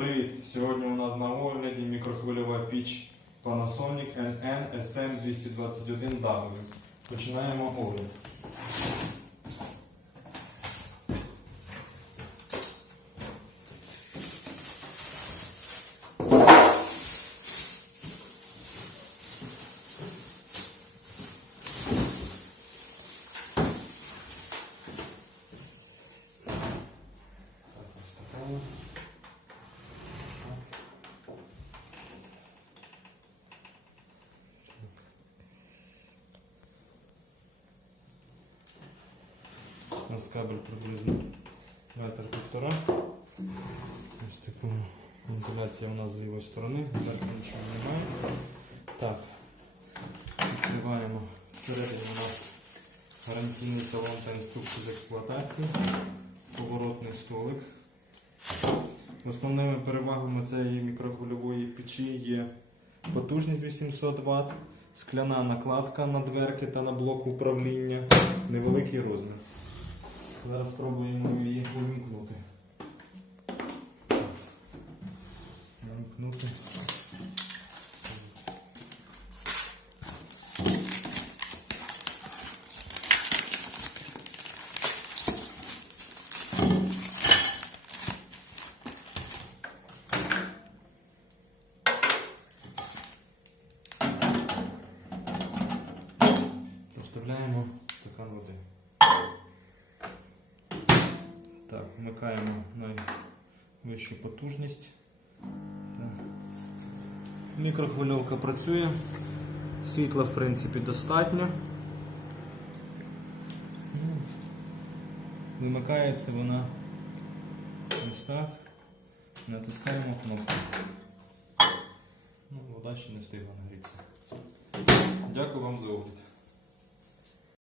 Привіт! Сьогодні у нас на огляді мікрохвильова піч Panasonic NN SM221W. Починаємо огляд. Так, розтакаємо. У нас кабель приблизно метр півтора. Ось така вентиляція у нас з лівої сторони, зверху нічого немає. Так, відкриваємо. Всередині у нас гарантійний талон та інструкція з експлуатації, поворотний столик. Основними перевагами цієї мікрохвильової печі є потужність 800 Вт, скляна накладка на дверки та на блок управління, невеликий розмір. Зараз спробуємо її увімкнути. Увімкнути. Вставляємо стакан води. Так, вмикаємо найвищу потужність. Так. Мікрохвильовка працює. Світла, в принципі, достатньо. Вимикається вона ось так. Натискаємо кнопку. Ну, вода ще не встигла нагрітися. Дякую вам за огляд.